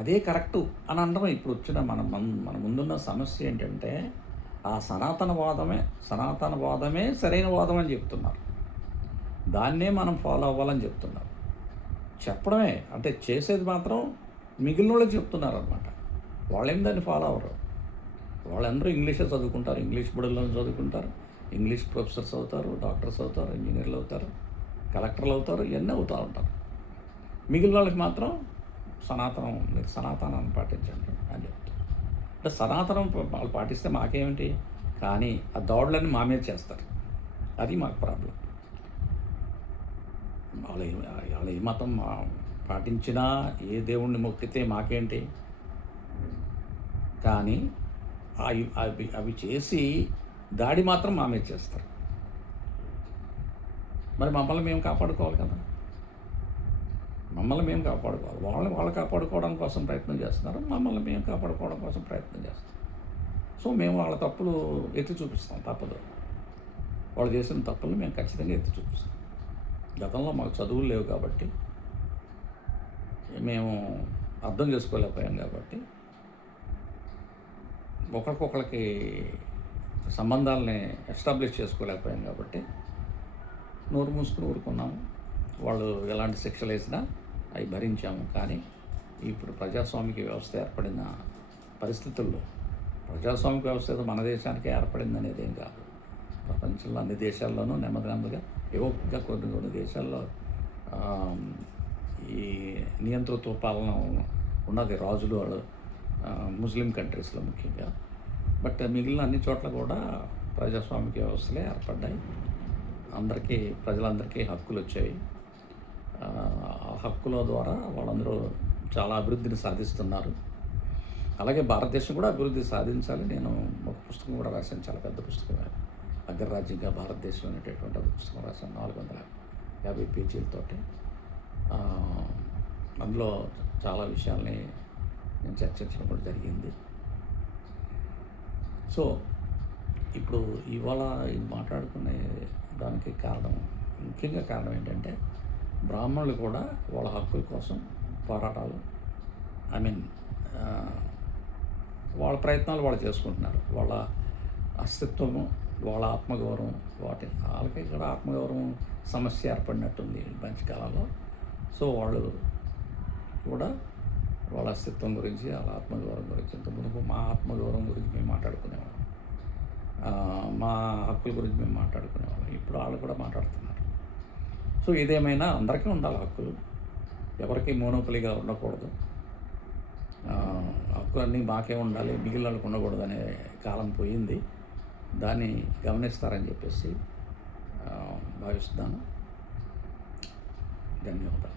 అదే కరెక్టు అని అనడం ఇప్పుడు వచ్చిన మన ముందున్న సమస్య ఏంటంటే, ఆ సనాతన వాదమే సరైన వాదం అని చెప్తున్నారు. దాన్నే మనం ఫాలో అవ్వాలని చెప్తున్నారు. చెప్పడమే అంటే చేసేది మాత్రం మిగిలిన వాళ్ళకి చెప్తున్నారు అనమాట. వాళ్ళేం దాన్ని ఫాలో అవ్వరు. వాళ్ళందరూ ఇంగ్లీషే చదువుకుంటారు, ఇంగ్లీష్ బడుల్లో చదువుకుంటారు, ఇంగ్లీష్ ప్రొఫెసర్స్ అవుతారు, డాక్టర్స్ అవుతారు, ఇంజనీర్లు అవుతారు, కలెక్టర్లు అవుతారు, ఇవన్నీ అవుతూ ఉంటారు. మిగిలిన వాళ్ళకి మాత్రం మీరు సనాతనాన్ని పాటించండి అని చెప్తారు. అంటే సనాతనం వాళ్ళు పాటిస్తే మాకేమిటి, కానీ ఆ దౌడలన్నీ మా మీద చేస్తారు. అది మాకు ప్రాబ్లం. వాళ్ళ ఏ మతం పాటించినా, ఏ దేవుణ్ణి మొక్కితే మాకేంటి, కానీ అవి చేసి దాడి మాత్రం మా మీద చేస్తారు. మరి మమ్మల్ని మేము కాపాడుకోవాలి కదా. మమ్మల్ని మేము కాపాడుకోవాలి. వాళ్ళని వాళ్ళు కాపాడుకోవడం కోసం ప్రయత్నం చేస్తున్నారు. మమ్మల్ని మేము కాపాడుకోవడం కోసం ప్రయత్నం చేస్తాం. సో మేము వాళ్ళ తప్పులు ఎత్తి చూపిస్తాం, తప్పదు. వాళ్ళు చేసిన తప్పులు మేము ఖచ్చితంగా ఎత్తి చూపిస్తాం. గతంలో మాకు చదువులు లేవు కాబట్టి, మేము అర్థం చేసుకోలేకపోయాం కాబట్టి, ఒకరికొకరికి సంబంధాలని ఎస్టాబ్లిష్ చేసుకోలేకపోయాం కాబట్టి నోరు మూసుకుని ఊరుకున్నాము. వాళ్ళు ఎలాంటి శిక్షలు వేసినా అవి భరించాము. కానీ ఇప్పుడు ప్రజాస్వామిక వ్యవస్థ ఏర్పడిన పరిస్థితుల్లో, ప్రజాస్వామిక వ్యవస్థ ఏదో మన దేశానికే ఏర్పడింది అనేది ఏం కాదు. ప్రపంచంలో అన్ని దేశాల్లోనూ నెమ్మదిగా ఏవోగా కొన్ని దేశాల్లో ఈ నియంతృత్వ పాలన ఉన్నది, రాజులు వాళ్ళు ముస్లిం కంట్రీస్లో ముఖ్యంగా. బట్ మిగిలిన అన్ని చోట్ల కూడా ప్రజాస్వామిక వ్యవస్థలే ఏర్పడ్డాయి. అందరికీ, ప్రజలందరికీ హక్కులు వచ్చాయి. ఆ హక్కుల ద్వారా వాళ్ళందరూ చాలా అభివృద్ధిని సాధిస్తున్నారు. అలాగే భారతదేశం కూడా అభివృద్ధి సాధించాలి. నేను ఒక పుస్తకం కూడా రాశాను, చాలా పెద్ద పుస్తకం, అగ్రరాజ్యంగా భారతదేశం అనేటటువంటి ఒక పుస్తకం రాశాను, 450 పేజీలతోటి. అందులో చాలా విషయాల్ని నేను చర్చించడం కూడా జరిగింది. సో ఇప్పుడు ఇవాళ ఇది మాట్లాడుకునే దానికి కారణం, ముఖ్యంగా కారణం ఏంటంటే, బ్రాహ్మణులు కూడా వాళ్ళ హక్కుల కోసం పోరాటాలు, వాళ్ళ ప్రయత్నాలు వాళ్ళు చేసుకుంటున్నారు. వాళ్ళ అస్తిత్వము, వాళ్ళ ఆత్మగౌరవం, వాళ్ళకి కూడా ఆత్మగౌరవం సమస్య ఏర్పడినట్టుంది ఈ మధ్యకాలంలో. సో వాళ్ళు కూడా వాళ్ళ అస్తిత్వం గురించి, వాళ్ళ ఆత్మగౌరవం గురించి, ఇంతకుముందు మా ఆత్మగౌరవం గురించి మేము మాట్లాడుకునేవాళ్ళం, మా హక్కుల గురించి మేము మాట్లాడుకునేవాళ్ళం. ఇప్పుడు వాళ్ళు కూడా మాట్లాడుతున్నారు. సో ఇదేమైనా అందరికీ ఉండాలి హక్కులు, ఎవరికి మోనోపలిగా ఉండకూడదు. హక్కులన్నీ మాకే ఉండాలి, మిగిలిన వాళ్ళకి ఉండకూడదు అనే కాలం పోయింది. దాన్ని గమనిస్తారని చెప్పేసి భావిస్తున్నాను. ధన్యవాదాలు.